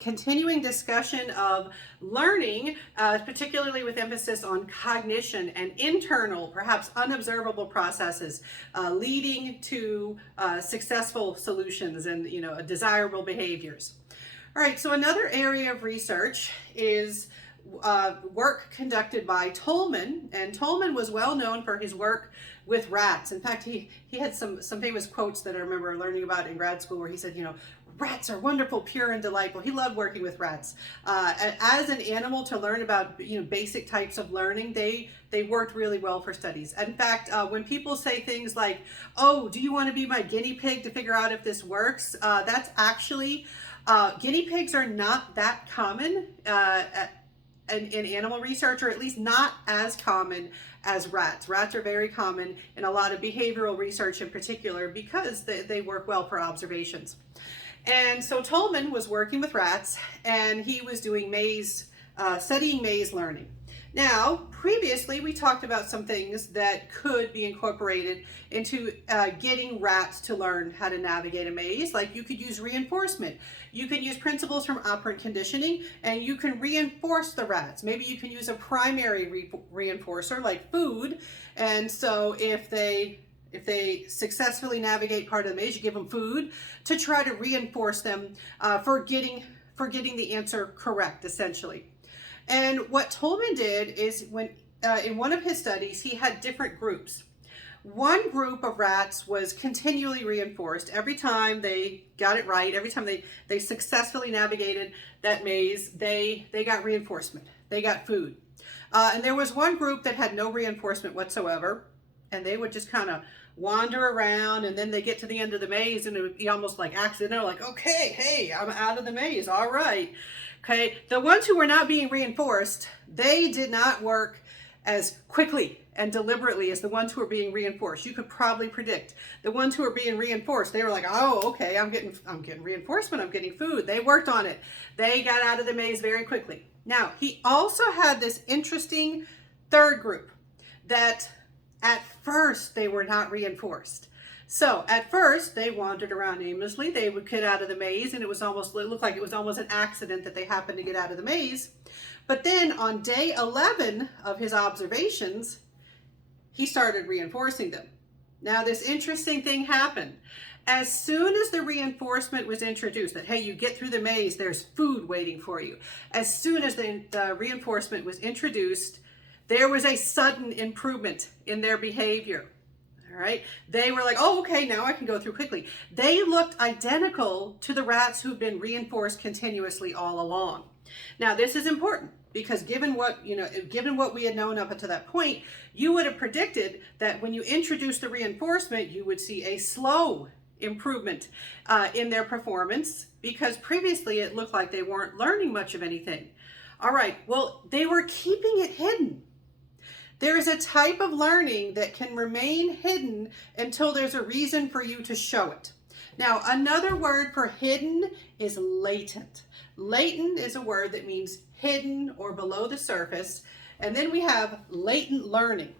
Continuing discussion of learning, particularly with emphasis on cognition and internal, perhaps unobservable processes leading to successful solutions and desirable behaviors. All right, so another area of research is work conducted by Tolman, and Tolman was well known for his work with rats. In fact, he had some famous quotes that I remember learning about in grad school where he said, rats are wonderful, pure, and delightful. He loved working with rats. As an animal, to learn about basic types of learning, they worked really well for studies. In fact, when people say things like, "Oh, do you want to be my guinea pig to figure out if this works?" That's actually guinea pigs are not that common in animal research, or at least not as common as rats. Rats are very common in a lot of behavioral research in particular because they work well for observations. And so Tolman was working with rats, and he was doing studying maze learning. Now, previously we talked about some things that could be incorporated into getting rats to learn how to navigate a maze. Like, you could use reinforcement. You can use principles from operant conditioning, and you can reinforce the rats. Maybe you can use a primary reinforcer like food. And so if they successfully navigate part of the maze, you give them food to try to reinforce them for getting the answer correct, essentially. And what Tolman did is, when in one of his studies, he had different groups. One group of rats was continually reinforced. Every time they got it right, every time they successfully navigated that maze, they got reinforcement. They got food. And there was one group that had no reinforcement whatsoever, and they would just kind of wander around, and then they get to the end of the maze, and it would be almost like accidental, like, okay, hey, I'm out of the maze, all right. Okay, the ones who were not being reinforced, they did not work as quickly and deliberately as the ones who were being reinforced. You could probably predict the ones who were being reinforced. They were like, oh, okay, I'm getting reinforcement, I'm getting food. They worked on it. They got out of the maze very quickly. Now, he also had this interesting third group that at first they were not reinforced. So at first they wandered around aimlessly. They would get out of the maze, and it looked like it was almost an accident that they happened to get out of the maze. But then on day 11 of his observations, he started reinforcing them. Now, this interesting thing happened. As soon as the reinforcement was introduced, that, hey, you get through the maze, there's food waiting for you. As soon as the reinforcement was introduced, there was a sudden improvement in their behavior. All right. They were like, oh, okay, now I can go through quickly. They looked identical to the rats who've been reinforced continuously all along. Now, this is important because given what we had known up until that point, you would have predicted that when you introduce the reinforcement, you would see a slow improvement in their performance, because previously it looked like they weren't learning much of anything. All right. Well, they were keeping it hidden. There is a type of learning that can remain hidden until there's a reason for you to show it. Now, another word for hidden is latent. Latent is a word that means hidden or below the surface. And then we have latent learning.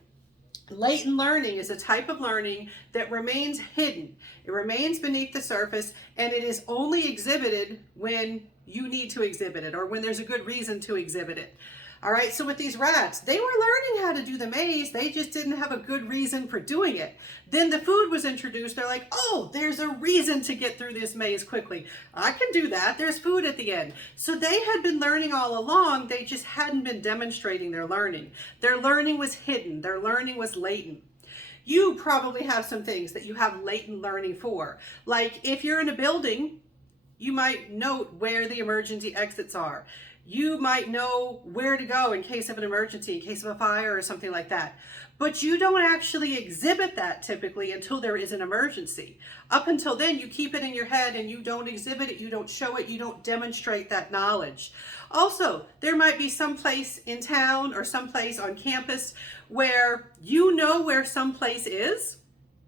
Latent learning is a type of learning that remains hidden. It remains beneath the surface, and it is only exhibited when you need to exhibit it, or when there's a good reason to exhibit it. All right, so with these rats, they were learning how to do the maze. They just didn't have a good reason for doing it. Then the food was introduced. They're like, oh, there's a reason to get through this maze quickly. I can do that. There's food at the end. So they had been learning all along. They just hadn't been demonstrating their learning. Their learning was hidden. Their learning was latent. You probably have some things that you have latent learning for. Like, if you're in a building, you might note where the emergency exits are. You might know where to go in case of an emergency, in case of a fire or something like that. But you don't actually exhibit that typically until there is an emergency. Up until then, you keep it in your head and you don't exhibit it, you don't show it, you don't demonstrate that knowledge. Also, there might be some place in town or some place on campus where you know where some place is,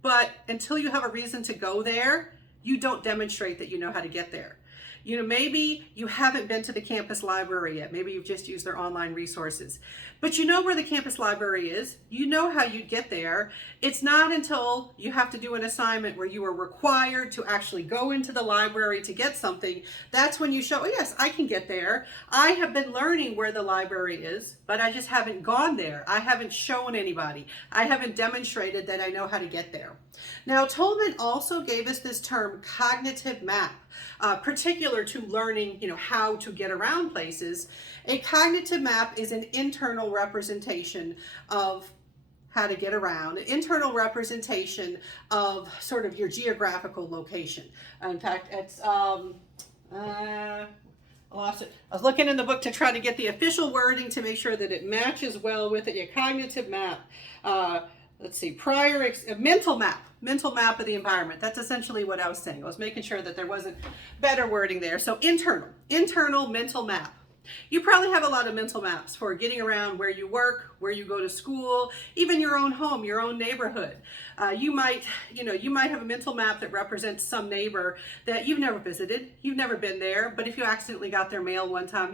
but until you have a reason to go there, you don't demonstrate that you know how to get there. You know, maybe you haven't been to the campus library yet. Maybe you've just used their online resources. But you know where the campus library is. You know how you'd get there. It's not until you have to do an assignment where you are required to actually go into the library to get something. That's when you show, oh yes, I can get there. I have been learning where the library is, but I just haven't gone there. I haven't shown anybody. I haven't demonstrated that I know how to get there. Now, Tolman also gave us this term cognitive map, particular to learning, you know, how to get around places. A cognitive map is an internal representation of how to get around, an internal representation of sort of your geographical location. In fact, it's, I lost it. I was looking in the book to try to get the official wording to make sure that it matches well with it. Your cognitive map. Let's see, mental map of the environment. That's essentially what I was saying. I was making sure that there wasn't better wording there. So internal mental map. You probably have a lot of mental maps for getting around where you work, where you go to school, even your own home, your own neighborhood. You might have a mental map that represents some neighbor that you've never visited, you've never been there, but if you accidentally got their mail one time,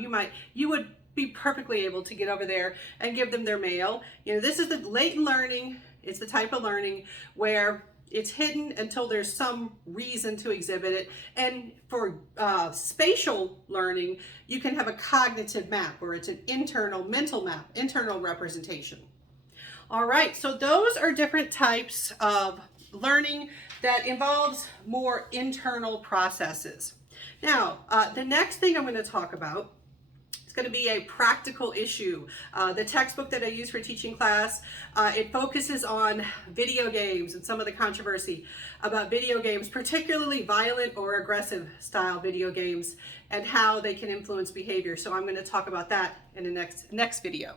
you would be perfectly able to get over there and give them their mail. You know, this is the latent learning. It's the type of learning where it's hidden until there's some reason to exhibit it. And for spatial learning, you can have a cognitive map where it's an internal mental map, internal representation. All right, so those are different types of learning that involves more internal processes. Now, the next thing I'm going to talk about going to be a practical issue. The textbook that I use for teaching class, it focuses on video games and some of the controversy about video games, particularly violent or aggressive style video games, and how they can influence behavior. So I'm going to talk about that in the next video.